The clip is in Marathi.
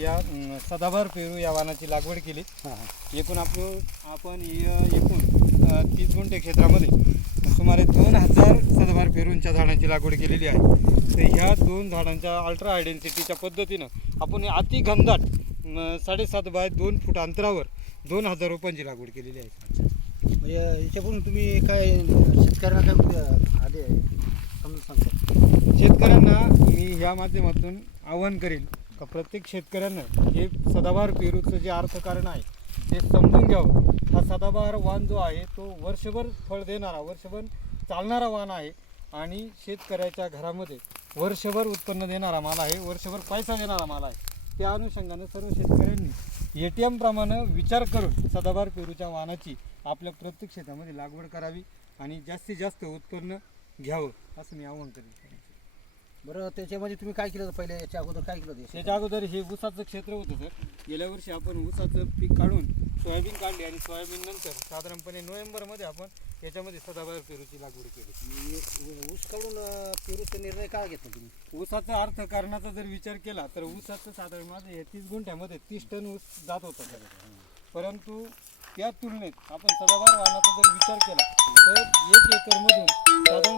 या सदाबहार पेरू या वाणाची लागवड केली. एकूण आपण एकूण 30 गुंठे क्षेत्रामध्ये सुमारे 2000 सदाबहार पेरूंच्या झाडांची लागवड केलेली आहे. तर ह्या 2 झाडांच्या अल्ट्रा हाय डेन्सिटीच्या पद्धतीनं आपण अति घनदाट 7.5 बाय 2 फूट अंतरावर 2000 रोपांची लागवड केलेली आहे. म्हणजे याच्यापासून तुम्ही काय शेतकऱ्यांना काय आले समजून सांगता? शेतकऱ्यांना मी ह्या माध्यमातून आवाहन करेल का प्रत्येक शेतकऱ्यांना हे सदाबहार पेरूचं जे अर्थकारण आहे ते समजून घ्यावं. हा सदाबहार वाण जो आहे तो वर्षभर फळ देणारा, वर्षभर चालणारा वाण आहे आणि शेतकऱ्याच्या घरामध्ये वर्षभर उत्पन्न देणारा माल आहे, वर्षभर पैसा देणारा माल आहे. त्या अनुषंगाने सर्व शेतकऱ्यांनी ATM प्रमाणे विचार करून सदाबहार पेरूच्या वाणाची आपल्या प्रत्येक शेतामध्ये लागवड करावी आणि जास्तीत जास्त उत्पन्न घ्यावं असं मी आवाहन करेन. बरं, त्याच्यामध्ये तुम्ही काय केलं पहिले, याच्या अगोदर काय केलं? त्याच्या अगोदर हे ऊसाचं क्षेत्र होतं सर. गेल्या वर्षी आपण ऊसाचं पीक काढून सोयाबीन काढली आणि सोयाबीन नंतर साधारणपणे नोव्हेंबरमध्ये आपण याच्यामध्ये सदाबहार पेरूची लागवड केली. ऊस काढून पेरूचा निर्णय काय घेतला तुम्ही? ऊसाचा अर्थकारणाचा जर विचार केला तर ऊसाचं साधारण माझं 30 गुंठ्यामध्ये 30 टन ऊस जात होता सर. परंतु त्या तुलनेत आपण सदाबहार वाणाचा जर विचार केला तर 1 एकरमधून साधारण